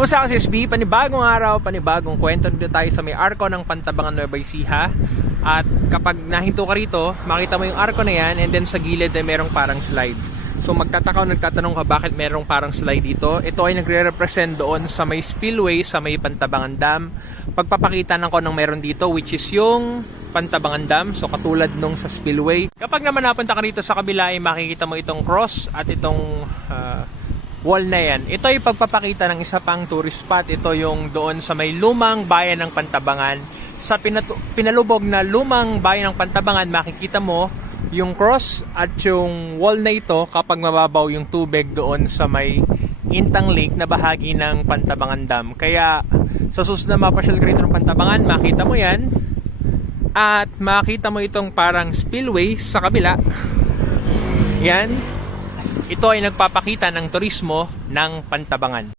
Kumusta ka, SB? Panibagong araw, panibagong kwento. Dito tayo sa may arko ng Pantabangan, Nueva Ecija. At kapag nahinto ka rito, makita mo yung arko na yan, and then sa gilid ay merong parang slide. So nagtatanong ka bakit merong parang slide dito. Ito ay nagre-represent doon sa may spillway sa may Pantabangan Dam. Pagpapakita ng ko ng meron dito, which is yung Pantabangan Dam. So katulad nung sa spillway. Kapag naman napunta ka rito sa kabila, ay makikita mo itong cross at itong wall na yan. Ito ay pagpapakita ng isa pang tourist spot. Ito yung doon sa may lumang bayan ng Pantabangan. Sa pinalubog na lumang bayan ng Pantabangan, makikita mo yung cross at yung wall na ito kapag mababaw yung tubig doon sa may Intang Lake na bahagi ng Pantabangan Dam. Kaya sa susunod na mapasyal ka rito ng Pantabangan, makita mo yan. At makita mo itong parang spillway sa kabila. Yan. Ito ay nagpapakita ng turismo ng Pantabangan.